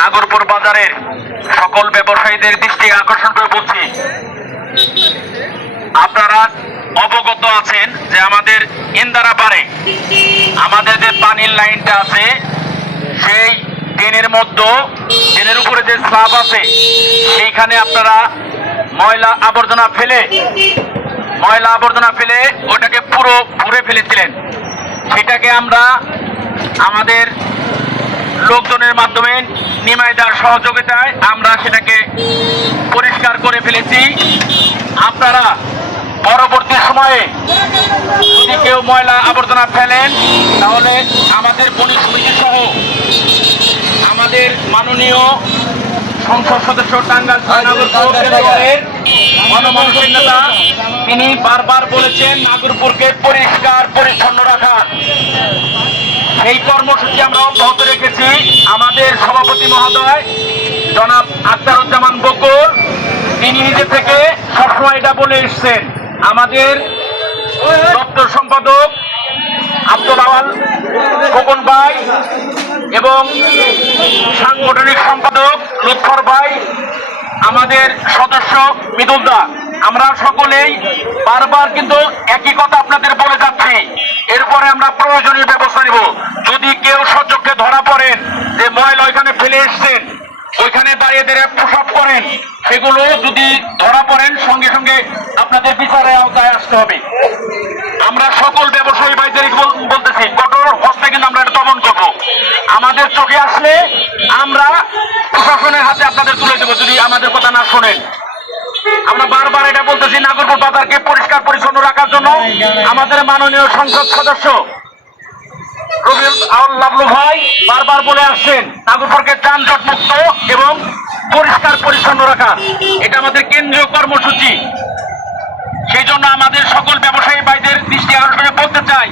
নাগরপুর বাজারের সকল ব্যবসায়ীদের দৃষ্টি আকর্ষণ করে বলছি, আপনারা অবগত আছেন যে আমাদের ইন্দারাপাড়ে আমাদের যে পানির লাইনটা আছে সেই ড্রেনের উপরে যে স্ল্যাব আছে সেইখানে আপনারা ময়লা আবর্জনা ফেলে ওটাকে পুরো ভরে ফেলেছিলেন। সেটাকে আমরা আমাদের লোকজনের মাধ্যমে নিমাই দেওয়ার সহযোগিতায় আমরা সেটাকে পরিষ্কার করে ফেলেছি। আপনারা পরবর্তী সময়ে যদি কেউ ময়লা আবর্জনা ফেলেন তাহলে আমাদের বণিক সমিতি সহ আমাদের মাননীয় সংসদ সদস্য টাঙ্গাইল গণমানুষের নেতা তিনি বারবার বলেছেন নাগরপুরকে পরিষ্কার পরিচ্ছন্ন রাখার। এই কর্মসূচি আমরা অব্যাহত রেখেছি। আমাদের সভাপতি মহোদয় জনাব আখতারুজ্জামান বকুল তিনি নিজে থেকে সবসময় এটা বলে এসছেন। আমাদের দপ্তর সম্পাদক আব্দুল আওয়াল খোকন ভাই এবং সাংগঠনিক সম্পাদক লুৎফর ভাই, আমাদের সদস্য মৃদুল দা, আমরা সকলেই বারবার কিন্তু একই কথা আপনাদের বলে যাচ্ছি। এরপরে আমরা প্রয়োজনীয় ব্যবস্থা নিব। যদি কেউ সচক্ষে ধরা পড়েন যে ময়লা ওইখানে ফেলে এসছেন, ওইখানে দাঁড়িয়ে দাঁড়িয়ে প্রসাব করেন, সেগুলো যদি ধরা পড়েন সঙ্গে সঙ্গে আপনাদের বিচারের আওতায় আসতে হবে। আমরা সকল ব্যবসায়ী ভাইদের বলতেছি, কঠোর হস্তে কিন্তু আমরা এটা দমন করবো। আমাদের চোখে আসলে আমরা প্রশাসনের হাতে আপনাদের তুলে দেবো যদি আমাদের কথা না শোনেন। আমরা বারবার এটা বলতেছি, নাগরপুর বাজারকে পরিষ্কার পরিচ্ছন্ন রাখার জন্য আমাদের মাননীয় সংসদ সদস্য রবিউল আউল লাবলু ভাই বারবার বলে আসছেন নাগরপুরকে যানজট মুক্ত এবং পরিষ্কার পরিচ্ছন্ন রাখা, এটা আমাদের কেন্দ্রীয় কর্মসূচি। সেই জন্য আমাদের সকল ব্যবসায়ী ভাইদের দৃষ্টি আকর্ষণে বলতে চাই,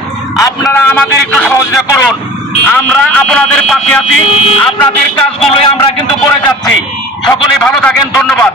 আপনারা আমাদের একটু সহযোগিতা করুন। আমরা আপনাদের পাশে আছি, আপনাদের কাজগুলোই আমরা কিন্তু করে যাচ্ছি। সকলেই ভালো থাকেন, ধন্যবাদ।